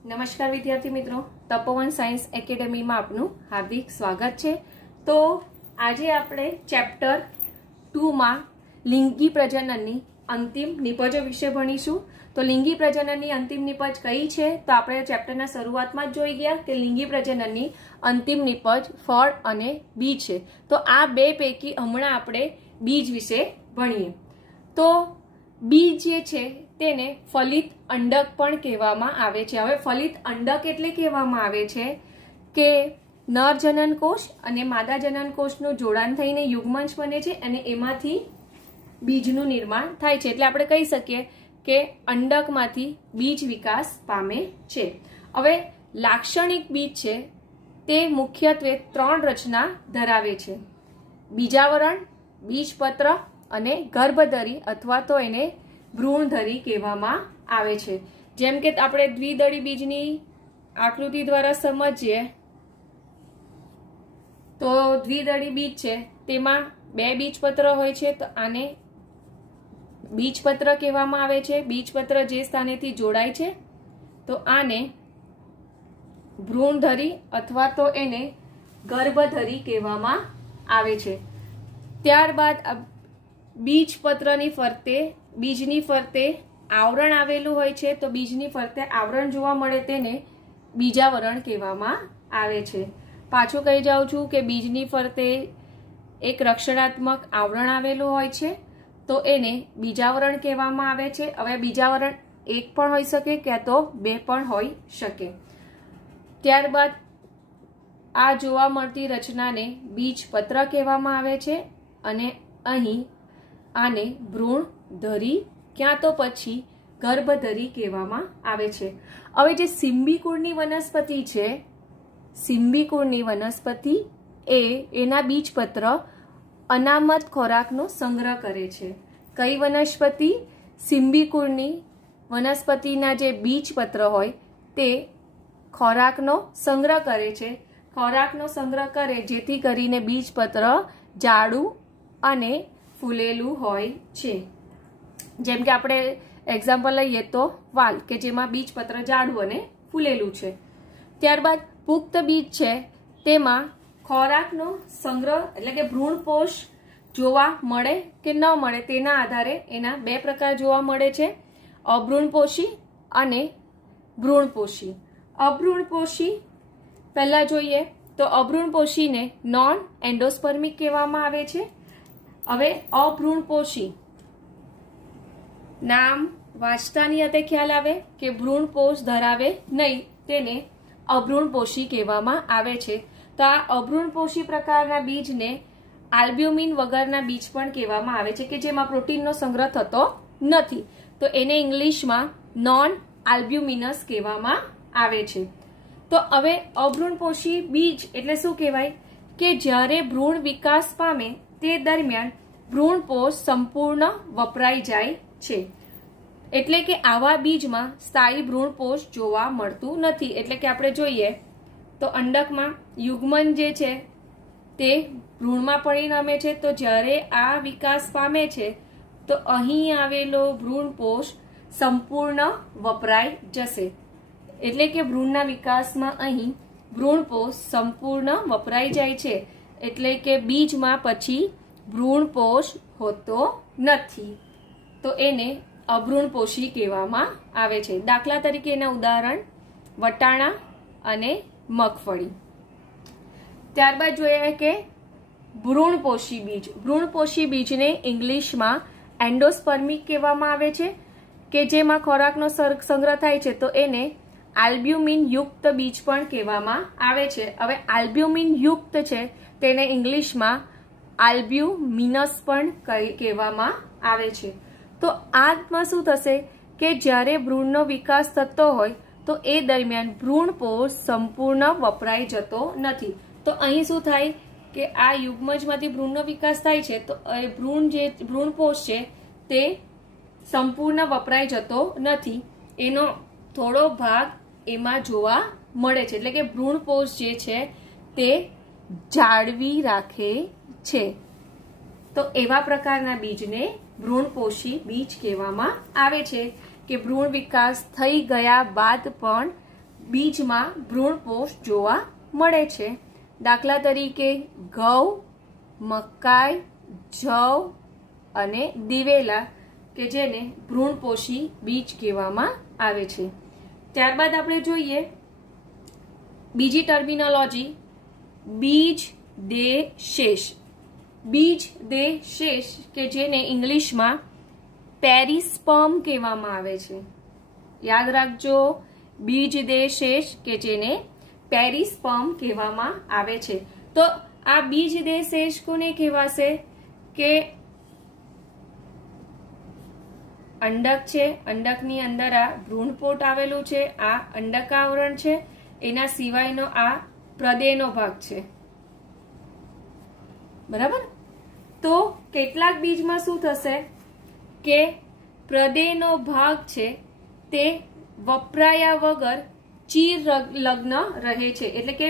નમસ્કાર વિદ્યાર્થી મિત્રો, તપોવન સાયન્સ એકેડેમીમાં આપનું હાર્દિક સ્વાગત છે। તો આજે આપણે ચેપ્ટર 2 માં લિંગી પ્રજનનની અંતિમ નિપજો વિશે ભણીશું। તો લિંગી પ્રજનનની અંતિમ નિપજ કઈ છે? તો આપણે ચેપ્ટરના શરૂઆતમાં જ જોઈ ગયા કે લિંગી પ્રજનનની અંતિમ નિપજ ફળ અને બીજ છે। તો આ બે પૈકી હમણાં આપણે બીજ વિશે ભણીએ। તો બીજ જે છે તેને ફલિત અંડક પણ કહેવામાં આવે છે। હવે ફલિત અંડક એટલે કહેવામાં આવે છે કે નર જનન કોષ અને માદા જનન કોષનું જોડાણ થઈને યુગ્મંશ બને છે અને એમાંથી બીજનું નિર્માણ થાય છે। એટલે આપણે કહી શકીએ કે અંડકમાંથી બીજ વિકાસ પામે છે। હવે લાક્ષણિક બીજ છે તે મુખ્યત્વે 3 રચના ધરાવે છે: બીજાવરણ, બીજપત્ર અને ગર્ભધરી અથવા તો એને ભ્રૂણધરી કહેવામાં આવે છે। જેમ કે આપણે દ્વિદળી બીજની આકૃતિ દ્વારા સમજીએ તો દ્વિદળી બીજ છે તેમાં 2 બીજપત્ર હોય છે, તો આને બીજપત્ર કહેવામાં આવે છે। બીજપત્ર જે સ્થાનેથી જોડાય છે તો આને ભ્રૂણધરી અથવા તો એને ગર્ભધરી કહેવામાં આવે છે। ત્યારબાદ બીજપત્રની ફરતે બીજની ફરતે આવરણ આવેલું હોય છે, તો બીજની ફરતે આવરણ જોવા મળે તેને બીજાવરણ કહેવામાં આવે છે। પાછું કહી જાઉં છું કે બીજની ફરતે એક રક્ષણાત્મક આવરણ આવેલું હોય છે તો એને બીજાવરણ કહેવામાં આવે છે। હવે બીજાવરણ એક પણ હોઈ શકે કે તો 2 પણ હોઈ શકે। ત્યારબાદ આ જોવા મળતી રચનાને બીજપત્ર કહેવામાં આવે છે અને અહીં આને ભ્રૂણધરી ક્યાં તો પછી ગર્ભધરી કહેવામાં આવે છે। હવે જે સિમ્બીકુળની વનસ્પતિ છે, સિમ્બીકુળની વનસ્પતિ એના બીજપત્ર અનામત ખોરાકનો સંગ્રહ કરે છે। કઈ વનસ્પતિ? સિમ્બીકુળની વનસ્પતિના જે બીજપત્ર હોય તે ખોરાકનો સંગ્રહ કરે છે। ખોરાકનો સંગ્રહ કરે જેથી કરીને બીજપત્ર જાડું અને ફૂલેલું હોય છે। જેમ કે આપણે એક્ઝામ્પલ લઈએ તો વાલ, કે જેમાં બીજપત્ર જાડું અને ફૂલેલું છે। ત્યારબાદ પુખ્ત બીજ છે તેમાં ખોરાકનો સંગ્રહ એટલે કે ભ્રૂણપોષ જોવા મળે કે ન મળે તેના આધારે એના 2 પ્રકાર જોવા મળે છે: અભ્રૂણપોષી અને ભ્રૂણપોષી। અભ્રૂણપોષી પહેલા જોઈએ તો અભ્રૂણપોષીને નોન એન્ડોસ્પર્મિક કહેવામાં આવે છે। હવે અભ્રૂણપોષી નામ વાંચતાની સાથે ખ્યાલ આવે કે ભ્રૂણપોષ ધરાવે નહીં, તેને અભ્રૂણપોષી કહેવામાં આવે છે। તો આ અભ્રૂણપોષી પ્રકારના બીજને આલ્બ્યુમિન વગરના બીજ પણ કહેવામાં આવે છે કે જેમાં પ્રોટીનનો સંગ્રહ થતો નથી, તો એને ઇંગ્લિશમાં નોન આલ્બ્યુમિનસ કહેવામાં આવે છે। તો હવે અભ્રૂણપોષી બીજ એટલે શું કહેવાય કે જ્યારે ભ્રૂણ વિકાસ પામે તે દરમિયાન ભ્રૂણપોષ સંપૂર્ણ વપરાઈ જાય છે। એટલે કે આવા બીજમાં સ્થાયી ભ્રૂણપોષ જોવા મળતું નથી। એટલે કે આપણે જોઈએ તો અંડકમાં યુગ્મન જે છે તે ભ્રૂણમાં પરિણમે છે, તો જ્યારે આ વિકાસ પામે છે તો અહીં આવેલો ભ્રૂણપોષ સંપૂર્ણ વપરાઈ જશે। એટલે કે ભ્રૂણના વિકાસમાં અહીં ભ્રૂણપોષ સંપૂર્ણ વપરાઈ જાય છે, એટલે કે બીજમાં પછી ભ્રૂણપોષ હોતો નથી, તો એને અભ્રૂણપોષી કહેવામાં આવે છે। દાખલા તરીકે એના ઉદાહરણ વટાણા અને મગફળી। ત્યારબાદ જોઈએ કે ભ્રૂણપોષી બીજ। ભ્રૂણપોષી બીજને ઇંગ્લિશમાં એન્ડોસ્પર્મિક કહેવામાં આવે છે કે જેમાં ખોરાકનો સંગ્રહ થાય છે, તો એને આલ્બ્યુમિન યુક્ત બીજ પણ કહેવામાં આવે છે। હવે આલ્બ્યુમિન યુક્ત છે તેને ઇંગ્લિશમાં આલ્બ્યુમિનસ પણ કહેવામાં આવે છે। તો આમાં શું થશે કે જ્યારે ભ્રૂણનો વિકાસ થતો હોય તો એ દરમિયાન ભ્રૂણપોષ સંપૂર્ણ વપરાઈ જતો નથી, તો અહીં શું થાય કે આ યુગ્મજમાંથી ભ્રૂણનો વિકાસ થાય છે તો ભ્રૂણપોષ છે તે સંપૂર્ણ વપરાઈ જતો નથી, એનો થોડો ભાગ એમાં જોવા મળે છે। એટલે કે ભ્રૂણપોષ જે છે તે જાળવી રાખે છે। તો એવા પ્રકારના બીજને ભ્રૂણપોષી બીજ કહેવામાં આવે છે કે ભ્રૂણ વિકાસ થઈ ગયા બાદ પણ બીજમાં ભ્રૂણપોષ જોવા મળે છે. દાખલા તરીકે ઘઉં, મકાઈ, જવ અને દિવેલા કે જેને ભ્રૂણપોષી બીજ કહેવામાં આવે છે. ત્યારબાદ આપણે જોઈએ બીજી ટર્મિનોલોજી, બીજ દે શેષ. બીજ દે શેષ કે જેને ઇંગ્લિશમાં પેરિસ્પર્મ કહેવામાં આવે છે. યાદ રાખજો, બીજ દે શેષ કે જેને પેરિસ્પર્મ કહેવામાં આવે છે. તો આ બીજ દે શેષ કોને કહેવાશે કે અંડક છે, અંડકની અંદર આ ભ્રૂણપોટ આવેલું છે, આ અંડકાવરણ છે, એના સિવાયનો આ પ્રદેહનો ભાગ છે. બરાબર. તો કેટલાક બીજમાં શું થશે કે પ્રદેહનો ભાગ છે તે વપરાયા વગર ચીર લગ્ન રહે છે. એટલે કે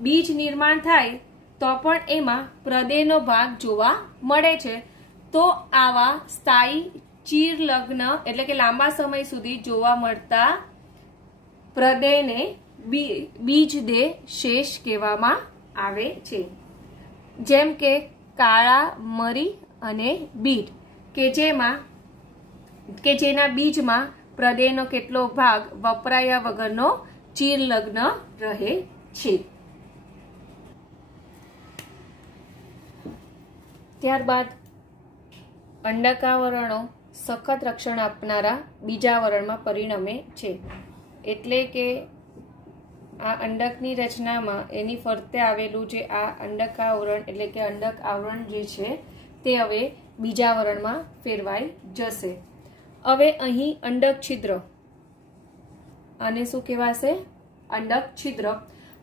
બીજ નિર્માણ થાય તો પણ એમાં પ્રદેહનો ભાગ જોવા મળે છે. તો આવા સ્થાયી ચીર લગ્ન એટલે કે લાંબા સમય સુધી જોવા મળતા પ્રદેહને બીજ દે શેષ કહેવામાં આવે છે. જેમ કે કાળા મરી અને બીટ કે જેના બીજમાં પ્રદેહનો કેટલો ભાગ વપરાયા વગરનો ચીર લગ્ન રહે છે. ત્યારબાદ અંડકાવરણો સખત રક્ષણ આપનારા બીજાવરણમાં પરિણમે છે. એટલે કે આ અંડકની રચનામાં એની ફરતે આવેલું જે આ અંડકાવરણ એટલે કે અંડક આવરણ જે છે તે હવે બીજાવરણમાં ફેરવાઈ જશે. હવે અહીં અંડક છિદ્ર, આને શું કહેવાશે? અંડક છિદ્ર.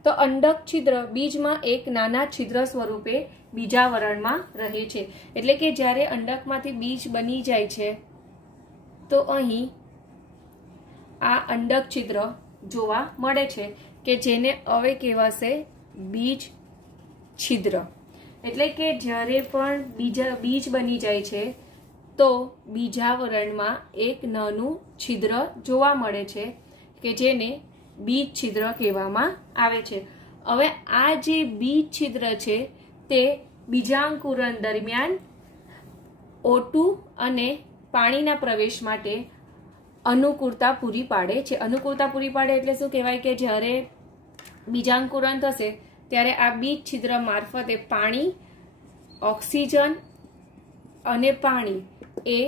તો અંડક છિદ્ર બીજમાં એક નાના છિદ્ર સ્વરૂપે બીજાવરણમાં રહે છે. એટલે કે જ્યારે અંડકમાંથી બીજ બની જાય છે તો અહીં આ અંડક છિદ્ર જોવા મળે છે કે જેને હવે કહેવાશે બીજ છિદ્ર. એટલે કે જ્યારે પણ બીજ બની જાય છે તો બીજાવરણમાં એક નાનું છિદ્ર જોવા મળે છે કે જેને બીજ છિદ્ર કહેવામાં આવે છે. હવે આ જે બીજ છિદ્ર છે તે બીજાંકુરણ દરમિયાન O2 અને પાણીના પ્રવેશ માટે અનુકૂળતા પૂરી પાડે છે. અનુકૂળતા પૂરી પાડે એટલે શું કહેવાય કે જ્યારે બીજાંકુરણ થશે ત્યારે આ બીજ છિદ્ર મારફતે પાણી, ઓક્સિજન અને પાણી એ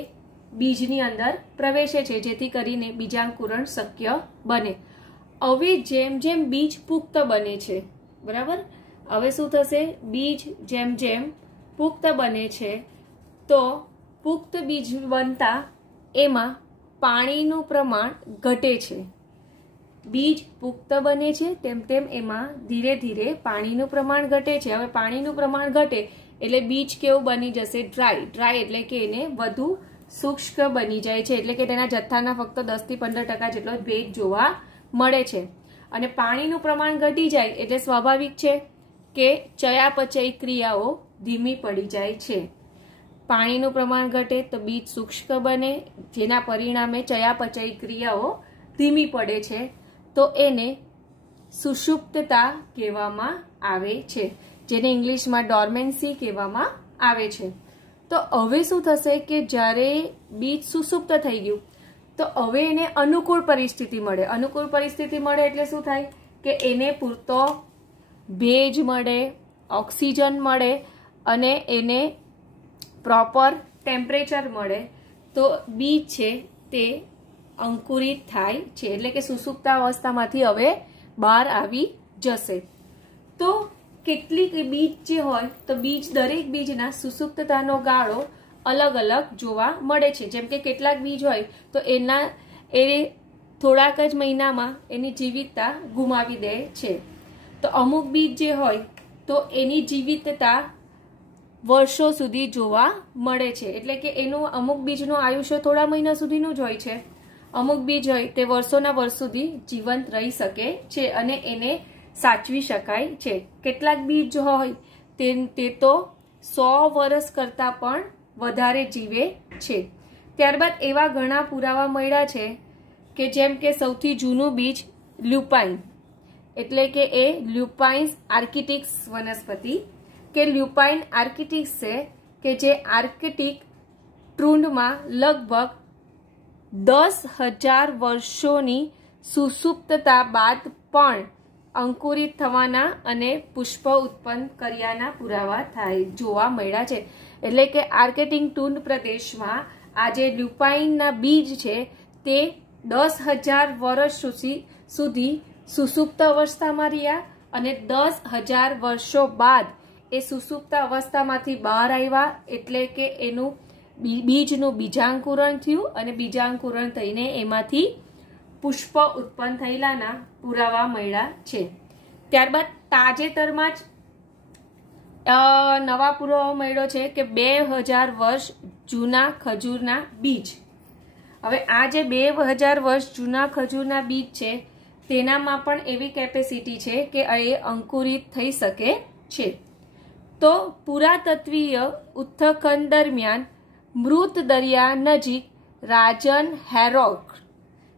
બીજની અંદર પ્રવેશે છે જેથી કરીને બીજાંકુરણ શક્ય બને. હવે જેમ જેમ બીજ પુખ્ત બને છે, બરાબર, હવે શું થશે? બીજ જેમ જેમ પુખ્ત બને છે તો પુખ્ત બીજ બનતા એમાં પાણીનું પ્રમાણ ઘટે છે. બીજ પુખ્ત બને છે તેમ તેમ એમાં ધીરે ધીરે પાણીનું પ્રમાણ ઘટે છે. હવે પાણીનું પ્રમાણ ઘટે એટલે બીજ કેવું બની જશે? ડ્રાય એટલે કે એને વધુ શુષ્ક બની જાય છે. એટલે કે તેના જથ્થાના ફક્ત 10 થી 15% જેટલો ભેજ જોવા મળે છે. અને પાણીનું પ્રમાણ ઘટી જાય એટલે સ્વાભાવિક છે કે ચયાપચય ક્રિયાઓ ધીમી પડી જાય છે. પાણીનું પ્રમાણ ઘટે તો બીજ શુષ્ક બને, જેના પરિણામે ચયાપચય ક્રિયાઓ ધીમી પડે છે. તો એને સુષુપ્તતા કહેવામાં આવે છે, જેને ઇંગ્લિશમાં ડોર્મેન્સી કહેવામાં આવે છે. તો હવે શું થશે કે જ્યારે બીજ સુષુપ્ત થઈ ગયું તો હવે એને અનુકૂળ પરિસ્થિતિ મળે. અનુકૂળ પરિસ્થિતિ મળે એટલે શું થાય કે એને પૂરતો ભેજ મળે, ઓક્સિજન મળે અને એને પ્રોપર ટેમ્પરેચર મળે તો બીજ છે તે અંકુરિત થાય છે. એટલે કે સુષુપ્તાવસ્થામાંથી હવે બહાર આવી જશે. તો કેટલીક બીજ જે હોય તો દરેક બીજના સુષુપ્તતાનો ગાળો અલગ અલગ જોવા મળે છે. જેમ કે કેટલાક બીજ હોય તો એ થોડાક જ મહિનામાં એની જીવિતતા ગુમાવી દે છે. તો અમુક બીજ જે હોય તો એની જીવિતતા વર્ષો સુધી જોવા મળે છે. એટલે કે એનું અમુક બીજનું આયુષ્ય થોડા મહિના સુધીનું જ હોય છે. અમુક બીજ હોય તે વર્ષોના વર્ષ સુધી જીવંત રહી શકે છે અને એને સાચવી શકાય છે. કેટલાક બીજ હોય તે તો 100 વર્ષ કરતા પણ વધારે જીવે છે. ત્યારબાદ એવા ઘણા પુરાવા મળ્યા છે કે જેમ કે સૌથી જૂનું બીજ લ્યુપાઇન, એટલે કે એ લ્યુપાઇન આર્કિટિક્સ વનસ્પતિ કે લ્યુપાઇન આર્કિટિક્સ છે કે જે આર્કટિક ટ્રુંડમાં લગભગ 10,000 વર્ષોની સુસુપ્તતા બાદ પણ અંકુરિત થવાના અને પુષ્પ ઉત્પન્ન કર્યાના પુરાવા જોવા મળ્યા છે. એટલે કે આર્કટિક ટ્રુંડ પ્રદેશમાં આ જે લ્યુપાઇનના બીજ છે તે 10,000 વર્ષ સુધી સુસુપ્ત અવસ્થામાં રહ્યા અને 10,000 વર્ષો બાદ એ સુસુપ્ત અવસ્થામાંથી બહાર આવ્યા. એટલે કે એનું બીજનું બીજાંકુરણ થયું અને બીજાંકુરણ થઈને એમાંથી પુષ્પ ઉત્પન્ન થયેલાના પુરાવા મળ્યા છે. ત્યારબાદ તાજેતરમાં જ નવા પુરાવો મળ્યો છે કે 2,000 વર્ષ જૂના ખજૂરના બીજ. હવે આ જે 2,000 વર્ષ જૂના ખજૂરના બીજ છે તેનામાં પણ એવી કેપેસિટી છે કે એ અંકુરિત થઈ શકે છે. તો પુરાતત્વીય ઉત્ખનન દરમિયાન મૃત દરિયા નજીક રાજન હેરોક,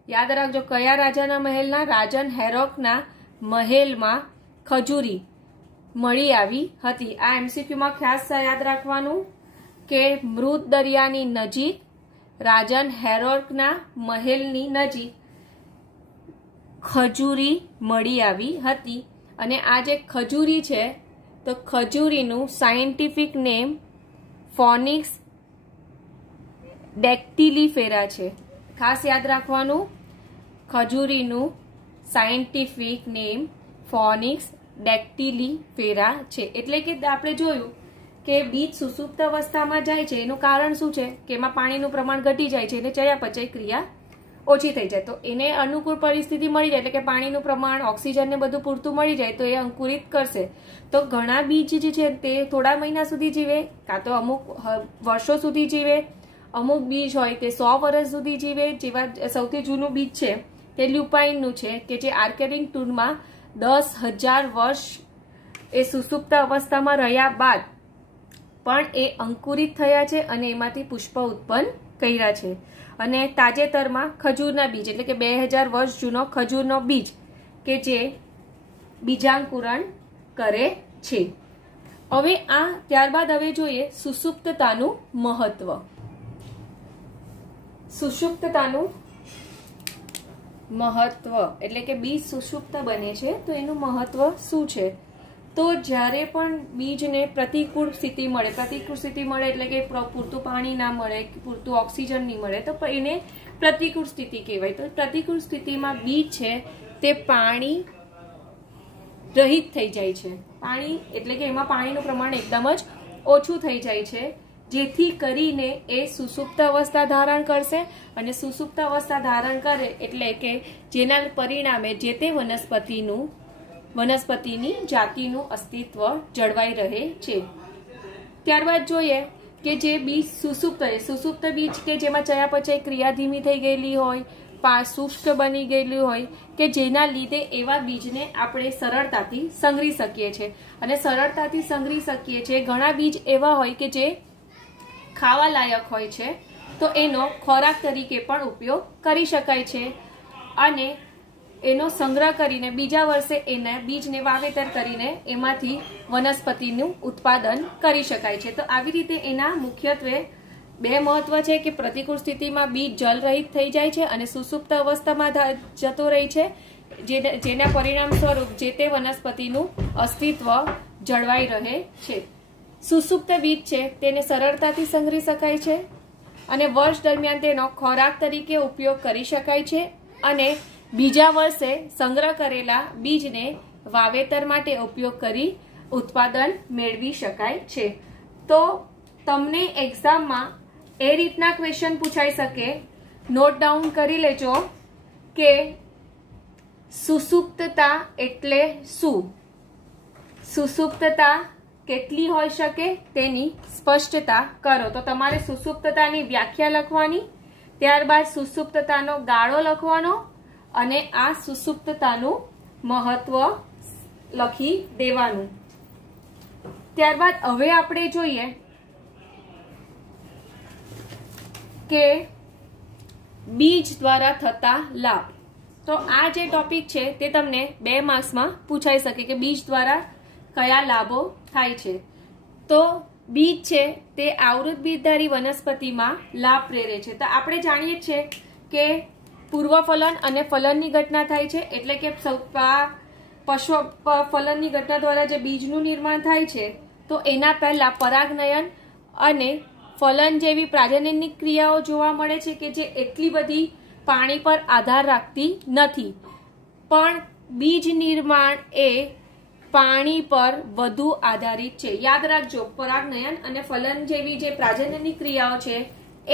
યાદ રાખજો કયા રાજાના મહેલના, રાજન હેરોકના મહેલમાં ખજૂરી મળી આવી હતી. આ એમસીક્યુમાં ખાસ યાદ રાખવાનું કે મૃત દરિયાની નજીક રાજન હેરોકના મહેલની નજીક ખજૂરી મળી આવી હતી. અને આ જે ખજૂરી છે તો ખજૂરીનું સાયન્ટિફિક નેમ ફોનિક્સ ડેક્ટિલિફેરા છે. ખાસ યાદ રાખવાનું, ખજૂરીનું સાયન્ટિફિક નેમ ફોનિક્સ ડેક્ટિલિફેરા છે. એટલે કે આપણે જોયું કે બીજ સુસુપ્ત અવસ્થામાં જાય છે એનું કારણ શું છે કે એમાં પાણીનું પ્રમાણ ઘટી જાય છે અને ચયાપચય ક્રિયા ઓછી થઈ જાય. તો એને અનુકૂળ પરિસ્થિતિ મળી જાય એટલે કે પાણીનું પ્રમાણ, ઓક્સિજન ને બધું પૂરતું મળી જાય તો એ અંકુરિત કરશે. તો ઘણા બીજ જે છે તે થોડા મહિના સુધી જીવે, કાં તો અમુક વર્ષો સુધી જીવે. અમુક બીજ હોય તે 100 વર્ષ સુધી જીવે. જેવા સૌથી જૂનું બીજ છે તે લ્યુપાઇનનું છે કે જે આર્કટિક ટ્રુંડમાં 10,000 વર્ષ એ સુસુપ્ત અવસ્થામાં રહ્યા બાદ પણ એ અંકુરિત થયા છે અને એમાંથી પુષ્પ ઉત્પન્ન કર્યા છે. અને તાજેતરમાં ખજૂરના બીજ એટલે કે 2,000 વર્ષ જૂનો ખજૂરનો બીજ કે જે બીજાંકુરણ કરે છે. હવે ત્યારબાદ હવે જોઈએ સુસુપ્તતાનું મહત્વ. સુષુપ્તતાનું મહત્વ એટલે કે બીજ સુષુપ્ત બને છે તો એનું મહત્વ શું છે? તો જ્યારે પણ બીજને પ્રતિકૂળ સ્થિતિ મળે એટલે કે પૂરતું પાણી ના મળે, પૂરતું ઓક્સિજન નહીં મળે તો એને પ્રતિકૂળ સ્થિતિ કહેવાય. તો પ્રતિકૂળ સ્થિતિમાં બીજ છે તે પાણી રહિત થઈ જાય છે. પાણી એટલે કે એમાં પાણીનું પ્રમાણ એકદમ જ ઓછું થઈ જાય છે, જેથી કરીને એ સુસુપ્ત અવસ્થા ધારણ કરશે. અને સુસુપ્ત અવસ્થા ધારણ કરે એટલે કે જેના પરિણામે જે તે વનસ્પતિની જાતિનું અસ્તિત્વ જળવાઈ રહે છે. ત્યારબાદ જોઈએ કે જે બીજ સુસુપ્ત બીજ કે જેમાં ચયાપચય ક્રિયા ધીમી થઈ ગયેલી હોય, શુષ્ક બની ગયેલું હોય કે જેના લીધે એવા બીજને આપણે સરળતાથી સંગ્રહી શકીએ છીએ. અને સરળતાથી સંગ્રહી શકીએ છીએ. ઘણા બીજ એવા હોય કે જે ખાવા લાયક હોય છે તો એનો ખોરાક તરીકે પણ ઉપયોગ કરી શકાય છે અને એનો સંગ્રહ કરીને બીજા વર્ષે એના બીજને વાવેતર કરીને એમાંથી વનસ્પતિનું ઉત્પાદન કરી શકાય છે. તો આવી રીતે એના મુખ્યત્વે બે મહત્વ છે કે પ્રતિકૂળ સ્થિતિમાં બીજ જલરહિત થઈ જાય છે અને સુસુપ્ત અવસ્થામાં જતો રહે છે, જેના પરિણામ સ્વરૂપ જે તે વનસ્પતિનું અસ્તિત્વ જળવાઈ રહે છે. સુસુપ્ત બીજ છે તેને સરળતાથી સંગ્રહી શકાય છે અને વર્ષ દરમિયાન તેનો ખોરાક તરીકે ઉપયોગ કરી શકાય છે અને બીજા વર્ષે સંગ્રહ કરેલા બીજને વાવેતર માટે ઉપયોગ કરી ઉત્પાદન મેળવી શકાય છે. તો તમને એક્ઝામમાં એ રીતના ક્વેશ્ચન પૂછાઈ શકે, નોટ ડાઉન કરી લેજો કે સુસુપ્તતા એટલે શું, સુસુપ્તતા કેટલી હોઈ શકે તેની સ્પષ્ટતા કરો. તો તમારે સુસુપ્તતાની વ્યાખ્યા લખવાની, ત્યારબાદ સુસુપ્તતાનો ગાળો લખવાનો અને આ સુસુપ્તતાનું મહત્વ લખી દેવાનું. ત્યારબાદ હવે આપણે જોઈએ કે બીજ દ્વારા થતા લાભ. તો આ જે ટોપિક છે તે તમને 2 માર્ક્સમાં પૂછાઈ શકે કે બીજ દ્વારા કયા લાભો થાય છે. તો બીજ છે તે આવૃત બીજધારી વનસ્પતિમાં લાભ પ્રેરે છે. તો આપણે જાણીએ છીએ કે પૂર્વફલન અને ફલનની ઘટના થાય છે, એટલે કે ફલનની ઘટના દ્વારા જે બીજનું નિર્માણ થાય છે તો એના પહેલા પરાગનયન અને ફલન જેવી પ્રાજનનની ક્રિયાઓ જોવા મળે છે કે જે એટલી બધી પાણી પર આધાર રાખતી નથી, પણ બીજ નિર્માણ એ પાણી પર વધુ આધારિત છે. યાદ રાખજો, પરાગનયન અને ફલન જેવી જે પ્રાજનનની ક્રિયાઓ છે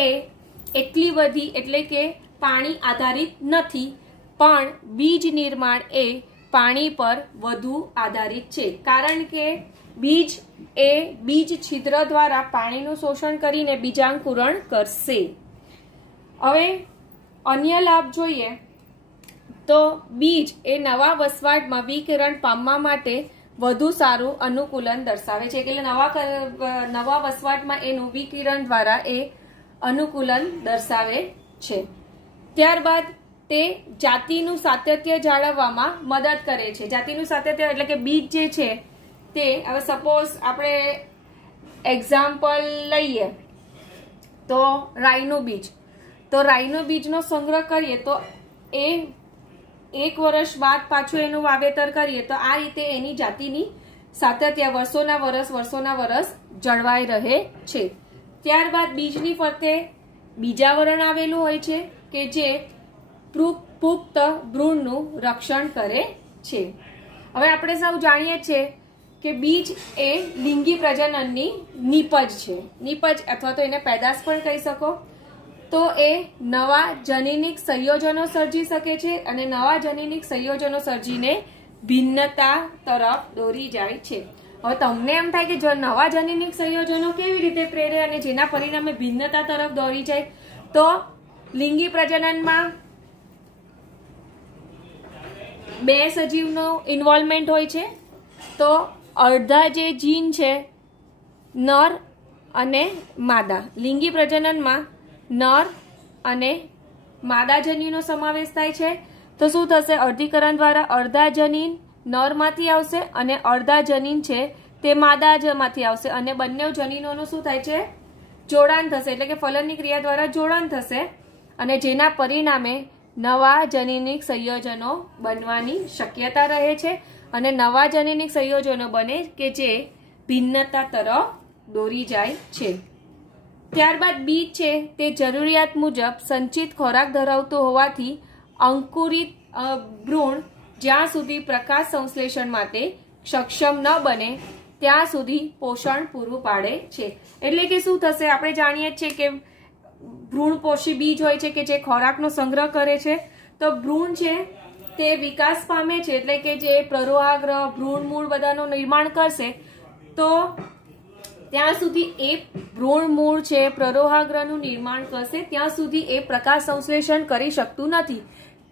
એ એટલી બધી એટલે કે પાણી આધારિત નથી, પણ બીજ નિર્માણ એ પાણી પર વધુ આધારિત છે, કારણ કે બીજ એ બીજ છિદ્ર દ્વારા પાણીનું શોષણ કરીને બીજાંકુરણ કરશે. હવે અન્ય લાભ જોઈએ તો બીજ એ નવા વસવાટમાં વિકિરણ પામવા માટે વધુ સારું અનુકૂલન દર્શાવે છે, એટલે નવા વસવાટમાં એનું વિકિરણ દ્વારા એ અનુકૂલન દર્શાવે છે. ત્યારબાદ તે જાતિનું સાતત્ય જાળવવામાં મદદ કરે છે. જાતિનું સાતત્ય એટલે કે બીજ જે છે તે, હવે સપોઝ આપણે એક્ઝામ્પલ લઈએ તો રાઈનું બીજ, તો રાઈનું બીજનો સંગ્રહ કરીએ તો એ 1 વર્ષ બાદ પાછું એનું વાવેતર કરીએ તો આ રીતે એની જાતિની સાતત્ય વર્ષોના વર્ષ જળવાઈ રહે છે. ત્યારબાદ બીજની ફરતે બીજાવરણ આવેલું હોય છે કે જે પુખ્ત ભ્રૂણનું રક્ષણ કરે છે. હવે આપણે સૌ જાણીએ છીએ કે બીજ એ લિંગી પ્રજનનની નીપજ છે. નીપજ અથવા તો એને પેદાશ પણ કહી શકો. તો એ નવા જનીનિક સંયોજનો સર્જી શકે છે અને નવા જનીનિક સંયોજનો સર્જીને ભિન્નતા તરફ દોરી જાય છે. હવે તમને એમ થાય કે જો નવા જનીનિક સંયોજનો કેવી રીતે પ્રેરે અને જેના પરિણામે ભિન્નતા તરફ દોરી જાય, તો લિંગી પ્રજનનમાં 2 સજીવનો ઇન્વોલ્વમેન્ટ હોય છે. તો અડધા જે જીન છે નર અને માદા, લિંગી પ્રજનનમાં નર અને માદા જનીનનો સમાવેશ થાય છે. તો શું થશે, અર્ધીકરણ દ્વારા અડધા જનીન નરમાંથી આવશે અને અડધા જનીન છે તે માદામાંથી આવશે અને બંને જનીનોનું શું થાય છે, જોડાણ થશે, એટલે કે ફલનની ક્રિયા દ્વારા જોડાણ થશે અને જેના પરિણામે નવા જનીનિક સંયોજનો બનવાની શક્યતા રહે છે અને નવા જનીનિક સંયોજનો બને કે જે ભિન્નતા તરફ દોરી જાય છે. ત્યારબાદ બીજ છે તે જરૂરિયાત મુજબ સંચિત ખોરાક ધરાવતું હોવાથી અંકુરિત ભ્રૂણ જ્યાં સુધી પ્રકાશ સંશ્લેષણ માટે સક્ષમ ન બને ત્યાં સુધી પોષણ પૂરું પાડે છે. એટલે કે શું થશે, આપણે જાણીએ છીએ કે ભ્રૂણપોષી બીજ હોય છે કે જે ખોરાકનો સંગ્રહ કરે છે. તો ભ્રૂણ છે તે વિકાસ પામે છે, એટલે કે જે પ્રરોહાગ્ર, ભ્રૂણમૂળ બધાનું નિર્માણ કરશે, તો ત્યાં સુધી એ ભ્રૂણમૂળ છે પ્રરોહાગ્રનું નિર્માણ કરશે ત્યાં સુધી એ પ્રકાશ સંશ્લેષણ કરી શકતું નથી.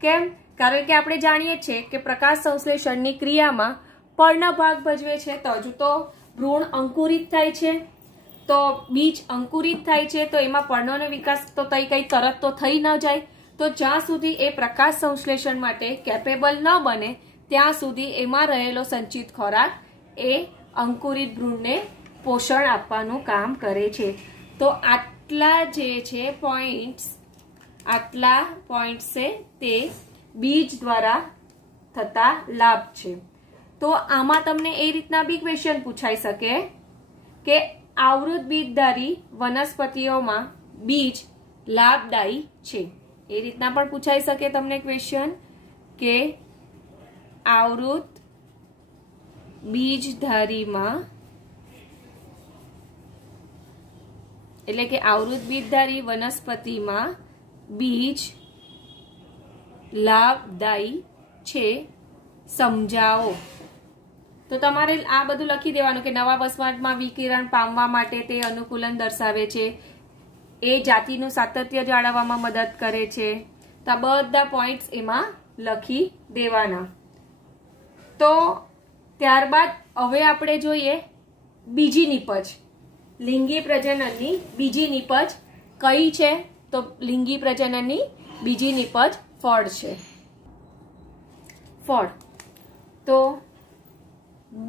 કેમ? કારણ કે આપણે જાણીએ છીએ કે પ્રકાશ સંશ્લેષણની ક્રિયામાં પર્ણ ભાગ ભજવે છે. તો હજુ તો ભ્રૂણ અંકુરિત થાય છે, તો બીજ અંકુરિત થાય છે તો એમાં પર્ણોનો વિકાસ તો કઈ તરત તો થઈ ન જાય. તો જ્યાં સુધી એ પ્રકાશ સંશ્લેષણ માટે કેપેબલ ન બને ત્યાં સુધી એમાં રહેલો સંચિત ખોરાક એ અંકુરિત ભ્રૂણને પોષણ આપવાનું કામ કરે છે. તો આટલા જે છે આટલા પોઈન્ટ્સ છે તે બીજ દ્વારા થતા લાભ છે. તો આમાં તમને એ રીતના બી ક્વેશ્ચન પૂછાઈ શકે કે આવૃત બીજધારી વનસ્પતિઓમાં બીજ લાભદાયી છે. એ રીતના પણ પૂછાઈ શકે તમને ક્વેશ્ચન કે આવૃત બીજધારીમાં એટલે કે આવૃત બીજધારી વનસ્પતિમાં બીજ લાભદાયી છે, સમજાવો. તો તમારે આ બધું લખી દેવાનું કે નવા વસવાટમાં વિકિરણ પામવા માટે તે અનુકૂલન દર્શાવે છે, એ જાતિનું સાતત્ય જાળવવામાં મદદ કરે છે. તો આ બધા પોઈન્ટ્સ એમાં લખી દેવાના. તો ત્યારબાદ હવે આપણે જોઈએ બીજી નીપજ, લિંગી પ્રજનનની બીજી નીપજ કઈ છે? તો લિંગી પ્રજનનની બીજી નીપજ ફળ છે. ફળ, તો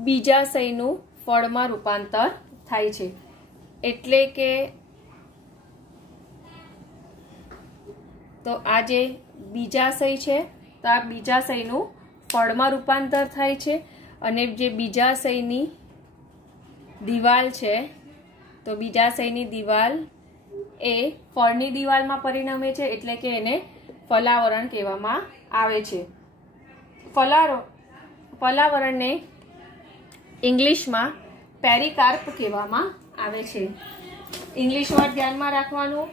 બીજાશયનું ફળમાં રૂપાંતર થાય છે. એટલે કે તો આ જે બીજાશય છે તો આ બીજાશયનું ફળમાં રૂપાંતર થાય છે, અને જે બીજાશયની દિવાલ છે તો બીજાશયની દિવાલ એ ફળની દિવાલમાં પરિણમે છે, એટલે કે એને ફલાવરણ કહેવામાં આવે છે. ફલાવરણને ઇંગ્લિશમાં પેરિકાર્પ કહેવામાં આવે છે. ઇંગ્લિશમાં ધ્યાનમાં રાખવાનું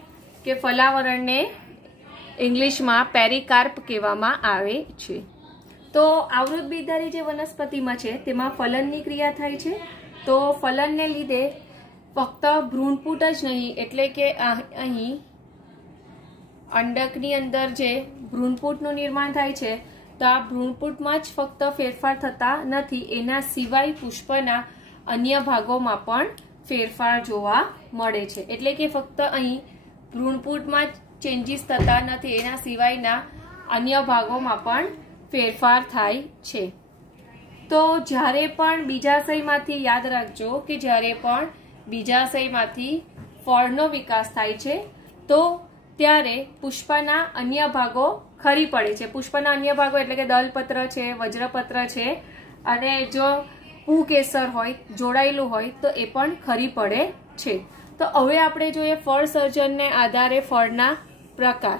કે ફલાવરણને ઇંગ્લિશમાં પેરિકાર્પ કહેવામાં આવે છે. તો આવૃત બીજધારી જે વનસ્પતિમાં છે તેમાં ફલનની ક્રિયા થાય છે. તો ફલનને લીધે ફક્ત ભ્રૂણપૂટ જ નહીં, એટલે કે અહીં અંડકની અંદર જે ભ્રૂણપૂટનું નિર્માણ થાય છે તો આ ભ્રૂણપૂટમાં જ ફક્ત ફેરફાર થતા નથી, એના સિવાય પુષ્પના અન્ય ભાગોમાં પણ ફેરફાર જોવા મળે છે. એટલે કે ફક્ત અહીં ભ્રૂણપૂટમાં જ ચેન્જીસ થતા નથી, એના સિવાયના અન્ય ભાગોમાં પણ ફેરફાર થાય છે. તો જ્યારે પણ બીજાશયમાંથી યાદ રાખજો કે જ્યારે પણ બીજાશયમાંથી ફળનો વિકાસ થાય છે તો ત્યારે પુષ્પના અન્ય ભાગો ખરી પડે છે. પુષ્પના અન્ય ભાગો એટલે કે દલપત્ર છે, વજ્રપત્ર છે, અને જો પુકેસર હોય, જોડાયેલું હોય તો એ પણ ખરી પડે છે. તો હવે આપણે જોઈએ ફળ સર્જનને આધારે ફળના પ્રકાર.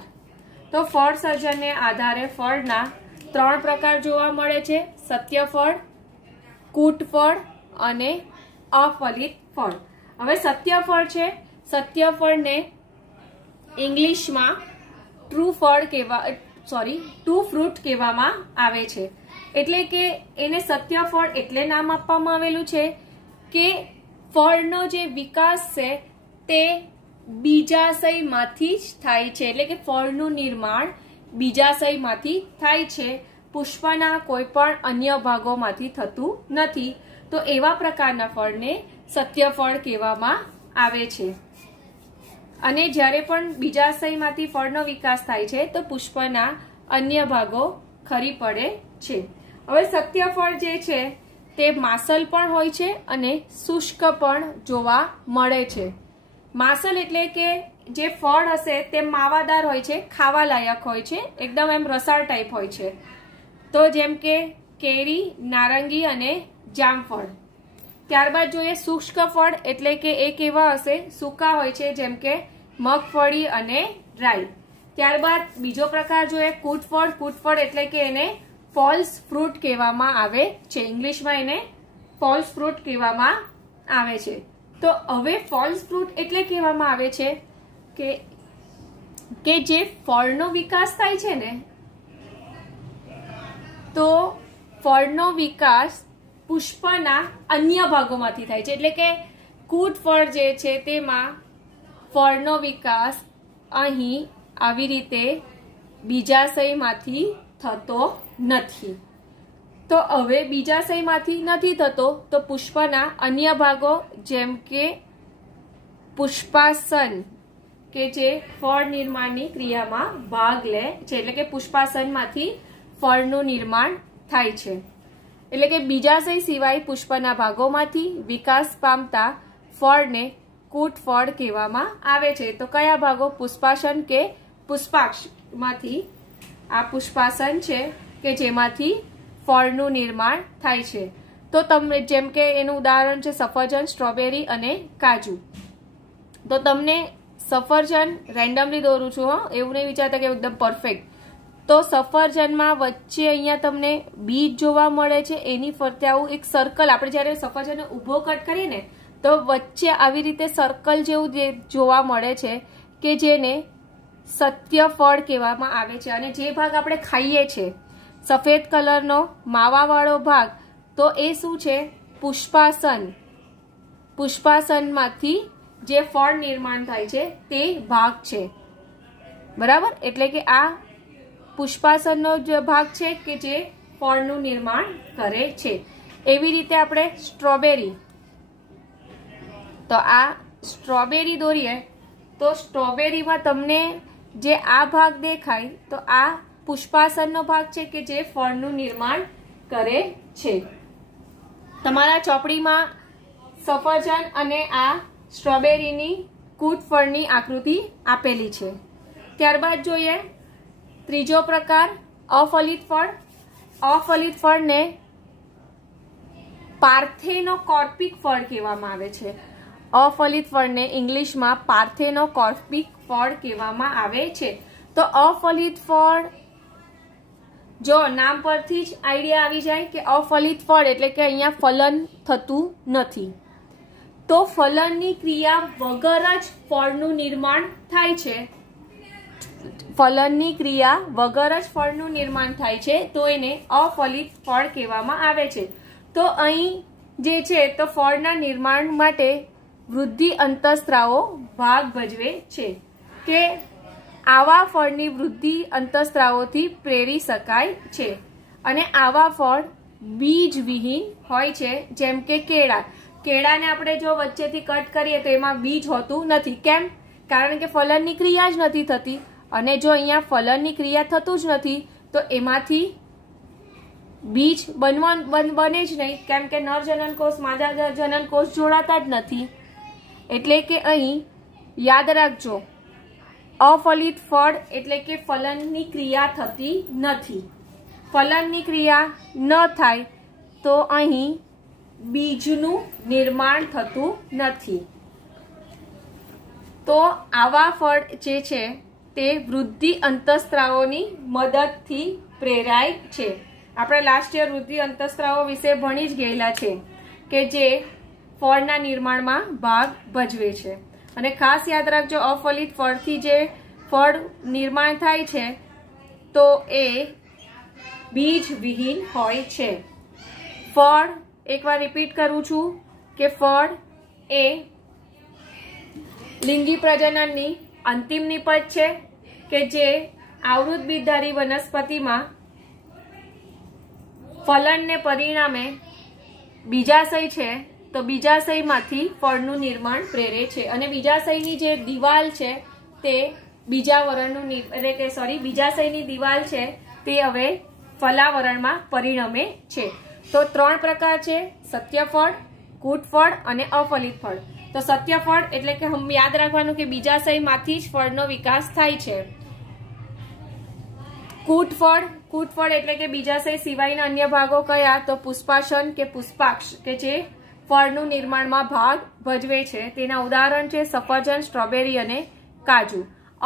તો ફળ સર્જનને આધારે ફળના 3 પ્રકાર જોવા મળે છે: સત્યફળ, કૂટફળ અને અફલિત ફળ. હવે સત્યફળ છે, સત્યફળને ઇંગ્લિશમાં ટુ ફ્રૂટ કહેવામાં આવે છે. એટલે કે એને સત્યફળ એટલે નામ આપવામાં આવેલું છે કે ફળનો જે વિકાસ છે તે બીજાશયમાંથી જ થાય છે. એટલે કે ફળનું નિર્માણ બીજાશયમાંથી થાય છે, પુષ્પના કોઈ પણ અન્ય ભાગોમાંથી થતું નથી. તો એવા પ્રકારના ફળને સત્યફળ કહેવામાં આવે છે. અને જ્યારે પણ બીજાશયમાંથી ફળનો વિકાસ થાય છે તો પુષ્પના અન્ય ભાગો ખરી પડે છે. હવે સત્યફળ જે છે તે માસલ પણ હોય છે અને શુષ્ક પણ જોવા મળે છે. માસલ એટલે કે જે ફળ હશે તે માવાદાર હોય છે, ખાવા લાયક હોય છે, એકદમ એમ રસાળ ટાઈપ હોય છે. તો જેમ કે કેરી, નારંગી અને જામફળ. ત્યારબાદ જોઈએ શુષ્ક ફળ, એટલે કે એ કેવા હશે, સૂકા હોય છે, જેમ કે મગફળી અને રાઈ. ત્યારબાદ બીજો પ્રકાર જોઈએ કૂટફળ. કૂટફળ એટલે કે એને ફોલ્સ ફ્રૂટ કહેવામાં આવે છે. ઇંગ્લિશમાં એને ફોલ્સ ફ્રૂટ કહેવામાં આવે છે. તો હવે ફોલ્સ ફ્રૂટ એટલે કહેવામાં આવે છે કે જે ફળનો વિકાસ થાય છે ને, તો ફળનો વિકાસ પુષ્પના અન્ય ભાગોમાંથી થાય છે. એટલે કે કૂટફળ જે છે તેમાં ફળનો વિકાસ અહીં આવી રીતે બીજાશયમાંથી થતો નથી. તો હવે બીજાશયમાંથી નથી થતો તો પુષ્પના અન્ય ભાગો જેમ કે પુષ્પાસન કે જે ફળ નિર્માણની ક્રિયામાં ભાગ લે છે. એટલે કે પુષ્પાસનમાંથી ફળનું નિર્માણ થાય છે. એટલે કે બીજાશય સિવાય પુષ્પના ભાગોમાંથી વિકાસ પામતા ફળને કૂટફળ કહેવામાં આવે છે. તો કયા ભાગો? પુષ્પાસન કે પુષ્પાક્ષમાંથી. આ પુષ્પાસન છે કે જેમાંથી ફળનું નિર્માણ થાય છે. તો તમને જેમ કે એનું ઉદાહરણ છે સફરજન, સ્ટ્રોબેરી અને કાજુ. તો તમને સફરજન રેન્ડમલી દોરું છું, એવું નહીં વિચારતા કે એકદમ પરફેક્ટ. તો સફરજનમાં વચ્ચે અહીંયા તમને બીજ જોવા મળે છે, એની ફરતે આવું એક સર્કલ. આપણે જ્યારે સફરજનને ઊભો કટ કરીએ ને તો વચ્ચે આવી રીતે સર્કલ જેવું જોવા મળે છે કે જેને સત્યફળ કહેવામાં આવે છે. અને જે ભાગ આપણે ખાઈએ છીએ સફેદ કલરનો માવાવાળો ભાગ, તો એ શું છે? પુષ્પાસન. પુષ્પાસનમાંથી જે ફળ નિર્માણ થાય છે તે ભાગ છે. બરાબર? એટલે કે આ પુષ્પાસનનો જે ભાગ છે કે જે ફળનું નિર્માણ કરે છે. એવી રીતે આપણે સ્ટ્રોબેરી. તો આ સ્ટ્રોબેરી દોરીએ તો સ્ટ્રોબેરીમાં તમને જે આ ભાગ દેખાય તો આ પુષ્પાસનનો ભાગ છે કે જે ફળનું નિર્માણ કરે છે. તમારા ચોપડીમાં સફરજન અને આ સ્ટ્રોબેરીની કૂટ ફળની આકૃતિ આપેલી છે. ત્યારબાદ જોઈએ ત્રીજો પ્રકાર અફલિત ફળ. અફલિત ફળને પાર્થેનોકોર્પિક ફળ કહેવામાં આવે છે. અફલિત ફળને ઇંગ્લિશમાં પાર્થેનોકોર્પિક ફળ કહેવામાં આવે છે. તો અફલિત ફળ, જો નામ પરથી જ આઈડિયા આવી જાય કે અફલિત ફળ એટલે કે અહીંયા ફલન થતું નથી, તો ફલનની ક્રિયા વગર જ ફળનું નિર્માણ થાય છે. ફલનની ક્રિયા વગર જ ફળનું નિર્માણ થાય છે તો એને અફલિત ફળ કહેવામાં આવે છે. તો અહીં જે છે તો ફળના નિર્માણ માટે વૃદ્ધિ અંતઃસ્ત્રાવો ભાગ ભજવે છે કે આવા ફળની વૃદ્ધિ અંતઃસ્ત્રાવોથી પ્રેરી શકાય છે. અને આવા ફળ બીજવિહીન હોય છે. જેમ કે કેળા. કેળાને આપણે જો વચ્ચેથી કટ કરીએ તો એમાં બીજ હોતું નથી. કેમ? કારણ કે ફલનની ક્રિયા જ નથી થતી. અને જો અહીંયા ફલનની ક્રિયા થતું જ નથી તો એમાંથી બીજ બને જ નહીં, કેમ કે નર જનનકોષ માદા જનનકોષ જોડાતા જ નથી. એટલે કે અહીં યાદ રાખજો, અફલિત ફળ એટલે કે ફલનની ક્રિયા થતી નથી. ફલનની ક્રિયા ન થાય તો અહીં બીજનું નિર્માણ થતું નથી. તો આવા ફળ જે છે તે વૃદ્ધિ અંતઃસ્ત્રાવોની મદદથી પ્રેરાય છે. આપણે લાસ્ટ યર વૃદ્ધિ અંતઃસ્ત્રાવો વિશે ભણી જ ગયેલા છે કે જે ફળના નિર્માણમાં ભાગ ભજવે છે. અને ખાસ યાદ રાખજો, અફલિત ફળથી જે ફળ નિર્માણ થાય છે તો એ બીજવિહીન હોય છે. ફળ, એકવાર રિપીટ કરું છું કે ફળ એ લિંગી પ્રજનનની અંતિમ નિપજ છે કે જે આવૃત બીજધારી વનસ્પતિમાં ફલનને પરિણામે બીજાશય છે તો બીજાશયમાંથી ફળનું નિર્માણ પ્રેરે છે. અને બીજાશયની જે દિવાલ છે તે બીજાશયની દિવાલ છે તે હવે ફલાવરણમાં પરિણમે છે. તો 3 પ્રકાર છે: સત્યફળ, કૂટફળ અને અફલિત ફળ. તો સત્યફળ એટલે કે યાદ રાખવાનું કે બીજાશયમાંથી જ ફળનો વિકાસ થાય છે. કૂટફળ એટલે કે બીજાશય સિવાયના અન્ય ભાગો કયા? તો પુષ્પાસન કે પુષ્પાક્ષ કે જે ફળનું નિર્માણમાં ભાગ ભજવે છે. તેના ઉદાહરણ છે સફરજન, સ્ટ્રોબેરી અને કાજુ.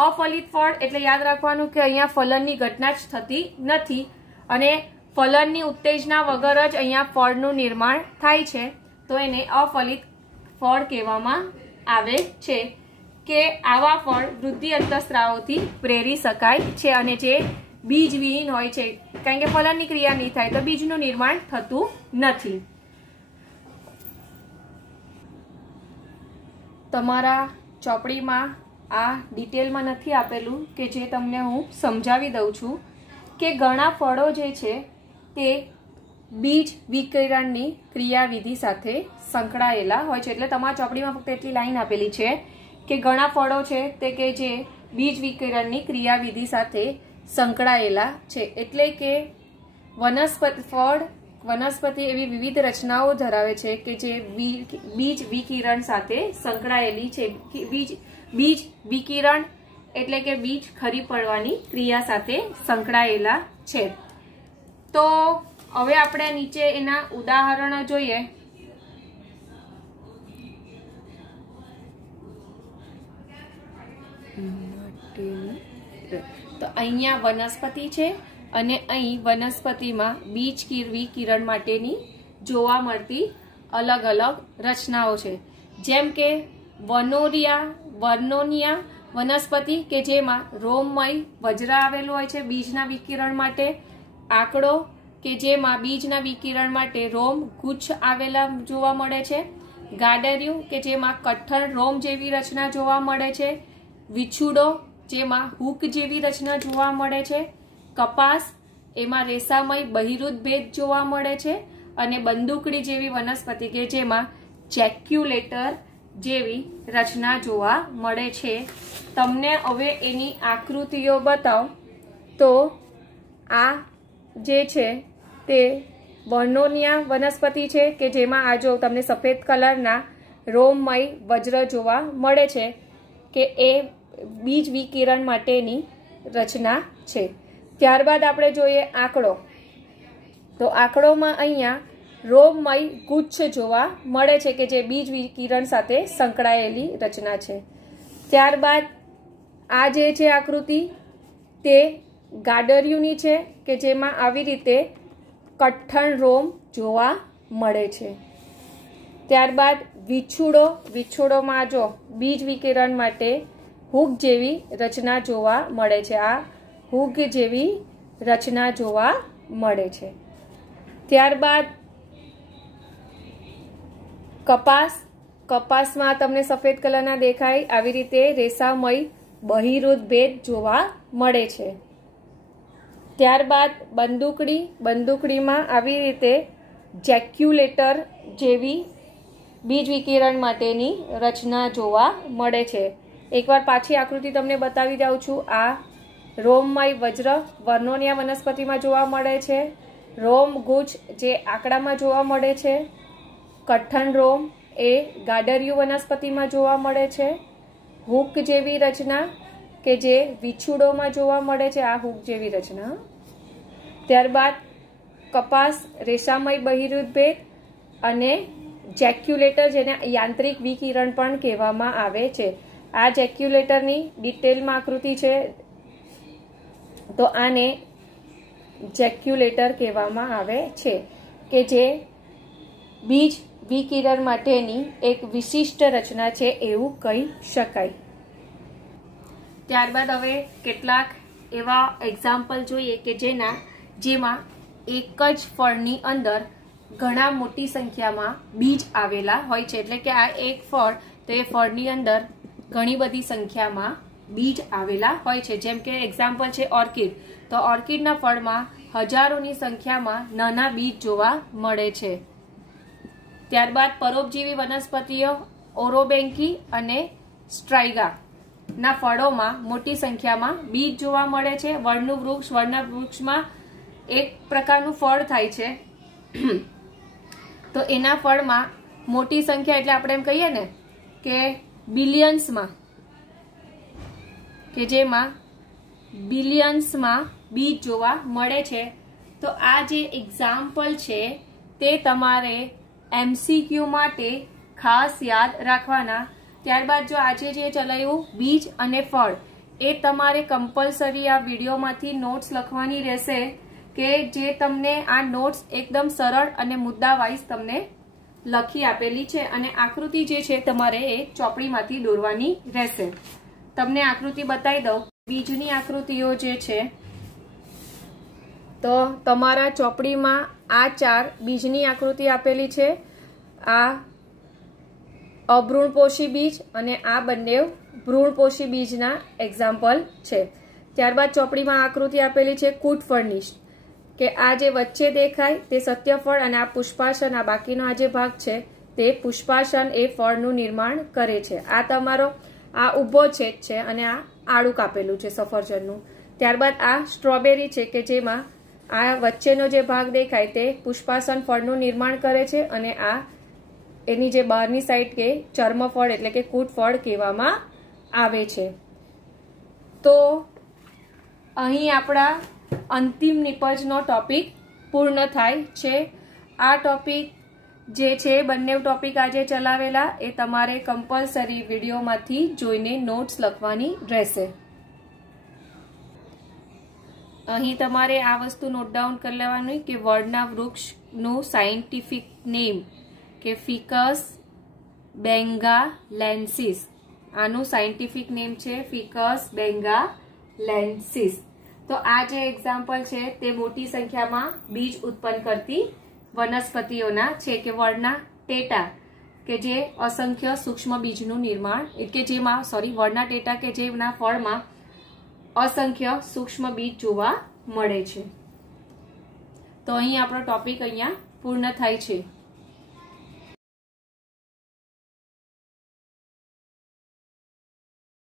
અફલિત ફળ એટલે યાદ રાખવાનું કે અહીંયા ફલનની ઘટના જ થતી નથી અને ફલનની ઉત્તેજના વગર જ અહીંયા ફળનું નિર્માણ થાય છે તો એને અફલિત ફળ કહેવામાં આવે છે. કે આવા ફળ વૃદ્ધિ અંતઃસ્ત્રાવોથી પ્રેરી શકાય છે અને જે બીજવિહીન હોય છે, કારણ કે ફલનની ક્રિયા નહીં થાય તો બીજનું નિર્માણ થતું નથી. તમારા ચોપડીમાં આ ડિટેલમાં નથી આપેલું કે જે તમને હું સમજાવી દઉં છું કે ઘણા ફળો જે છે તે બીજ વિકિરણની ક્રિયાવિધિ સાથે સંકળાયેલા હોય છે. એટલે તમારા ચોપડીમાં ફક્ત એટલી લાઈન આપેલી છે કે ઘણા ફળો છે તે કે જે બીજ વિકિરણની ક્રિયાવિધિ સાથે સંકળાયેલા છે. એટલે કે વનસ્પતિ એવી વિવિધ રચનાઓ ધરાવે છે કે જે બીજ વિકિરણ સાથે સંકળાયેલી છે. બીજ વિકિરણ એટલે કે બીજ ખરી પડવાની ક્રિયા સાથે સંકળાયેલા છે. તો હવે આપણે નીચે એના ઉદાહરણો જોઈએ. તો અહીંયા વનસ્પતિ છે અને અહીં વનસ્પતિમાં બીજ વિકિરણ માટેની જોવા મળતી અલગ અલગ રચનાઓ છે. જેમ કે વર્નોનિયા વનસ્પતિ કે જેમાં રોમમય વજ્ર આવેલું હોય છે બીજના વિકિરણ માટે. આંકડો કે જેમાં બીજના વિકિરણ માટે રોમ ગુચ્છ આવેલા જોવા મળે છે. ગાડરિયું કે જેમાં કઠણ રોમ જેવી રચના જોવા મળે છે. વિછુડો જેમાં હૂક જેવી રચના જોવા મળે છે. કપાસ એમાં રેસામય બહિરુદ ભેદ જોવા મળે છે. અને બંદૂકડી જેવી વનસ્પતિ કે જેમાં જેક્યુલેટર જેવી રચના જોવા મળે છે. તમને હવે એની આકૃતિઓ બતાવ તો આ જે છે તે વર્નોનિયા વનસ્પતિ છે કે જેમાં આ જો તમને સફેદ કલરના રોમમય વજ્ર જોવા મળે છે કે એ બીજ વિકિરણ માટેની રચના છે. ત્યારબાદ આપણે જોઈએ આંકડો. તો આંકડોમાં અહીંયા રોમમય ગુચ્છ જોવા મળે છે કે જે બીજ વિકિરણ સાથે સંકળાયેલી રચના છે. ત્યારબાદ આ જે છે આકૃતિ તે ગાડરિયુની છે કે જેમાં આવી રીતે કઠણ રોમ જોવા મળે છે. ત્યારબાદ વિછુડોમાં જો બીજ વિકિરણ માટે હૂક જેવી રચના જોવા મળે છે. આ હૂક જેવી રચના જોવા મળે છે. ત્યારબાદ કપાસમાં તમને સફેદ કલરના દેખાય આવી રીતે રેસામય બહિરુદ ભેદ જોવા મળે છે. ત્યારબાદ બંદૂકડીમાં આવી રીતે જેક્યુલેટર જેવી બીજ વિકિરણ માટેની રચના જોવા મળે છે. એકવાર પાછી આકૃતિ તમને બતાવી દઉં છું. આ રોમમય વજ્ર વર્નોનિયા વનસ્પતિમાં જોવા મળે છે. રોમ ગુચ્છ જે આંકડામાં જોવા મળે છે. કઠણ રોમ એ ગાડરિયુ વનસ્પતિમાં જોવા મળે છે. હૂક જેવી રચના કે જે વિછુડોમાં જોવા મળે છે. આ હૂક જેવી રચના. ત્યારબાદ કપાસ રેસામય બહિરુદ ભેદ અને જેક્યુલેટર જેને યાંત્રિક વિકિરણ પણ કહેવામાં આવે છે. આ જેક્યુલેટરની ડિટેલમાં આકૃતિ છે તો આને જેક્યુલેટર કહેવામાં આવે છે કે જે બીજ વિકિરણ માટેની એક વિશિષ્ટ રચના છે એવું કહી શકાય. ત્યારબાદ હવે કેટલાક એવા એક્ઝામ્પલ જોઈએ કે જેમાં એક જ ફળની અંદર ઘણા મોટી સંખ્યામાં બીજ આવેલા હોય છે. એટલે કે આ એક ફળ તો એ ફળની અંદર ઘણી બધી સંખ્યામાં બીજ આવેલા હોય છે. જેમ કે એક્ઝામ્પલ છે ઓર્કિડ. તો ઓર્કિડના ફળમાં હજારોની સંખ્યામાં નાના બીજ જોવા મળે છે. ત્યારબાદ પરોપજીવી વનસ્પતિઓ ઓરોબેન્કી અને સ્ટ્રાઇગા ના ફળોમાં મોટી સંખ્યામાં બીજ જોવા મળે છે. વડના વૃક્ષમાં એક પ્રકારનું ફળ થાય છે તો એના ફળમાં મોટી સંખ્યા એટલે આપણે એમ કહીએ ને કે બિલિયન્સમાં કે જેમાં બિલિયન્સમાં બીજ જોવા મળે છે. તો આ જે એક્ઝામ્પલ છે તે તમારે MCQ માટે ખાસ યાદ રાખવાના. ત્યારબાદ જો આજે જે ચલાવ્યું બીજ અને ફળ એ તમારે કમ્પલસરી આ વિડીયોમાંથી નોટ્સ લખવાની રહેશે કે જે તમને આ નોટ્સ એકદમ સરળ અને મુદ્દા વાઇઝ તમને લખી આપેલી છે. અને આકૃતિ જે છે તમારે એ ચોપડીમાંથી દોરવાની રહેશે. તમને આકૃતિ બતાવી દઉં. બીજની આકૃતિઓ જે છે તો તમારા ચોપડીમાં આ 4 બીજની આકૃતિ આપેલી છે. આ અભ્રૂણપોષી બીજ અને આ બંને ભ્રૂણપોષી બીજના એક્ઝામ્પલ છે. ત્યારબાદ ચોપડીમાં આકૃતિ આપેલી છે કૂટફળની કે આ જે વચ્ચે દેખાય તે સત્યફળ અને આ પુષ્પાસન, આ બાકીનો આ જે ભાગ છે તે પુષ્પાસન એ ફળનું નિર્માણ કરે છે. આ તમારો આ ઊભો છેદ છે અને આ આડું કાપેલું છે સફરજનનું. ત્યારબાદ આ સ્ટ્રોબેરી છે કે જેમાં આ વચ્ચેનો જે ભાગ દેખાય તે પુષ્પાસન ફળનું નિર્માણ કરે છે અને આ એની જે બહારની સાઈડ કે ચર્મફળ એટલે કે કૂટફળ કહેવામાં આવે છે. તો અહીં આપણા અંતિમ નિપજનો ટોપિક પૂર્ણ થાય છે. આ ટોપિક જે છે બંને ટોપિક આજે ચલાવેલા એ તમારે કમ્પલસરી વિડીયોમાંથી જોઈને નોટ્સ લખવાની રહેશે. અહીં તમારે આ વસ્તુ નોટ ડાઉન કરી લેવાનું કે વડના વૃક્ષનું સાયન્ટિફિક નેમ કે ફિકસ બેંગાલેન્સિસ. આનું સાયન્ટિફિક નેમ છે ફિકસ બેંગાલેન્સિસ. તો આ જે એક્ઝામ્પલ છે તે મોટી સંખ્યામાં બીજ ઉત્પન્ન કરતી વનસ્પતિઓના છે કે વડના ટેટા કે જે અસંખ્ય સૂક્ષ્મ બીજનું નિર્માણ કે જેમાં વડના ટેટા કે જેના ફળમાં અસંખ્ય સૂક્ષ્મ બીજ જોવા મળે છે. તો અહીં આપણો ટોપિક અહીંયા પૂર્ણ થાય છે.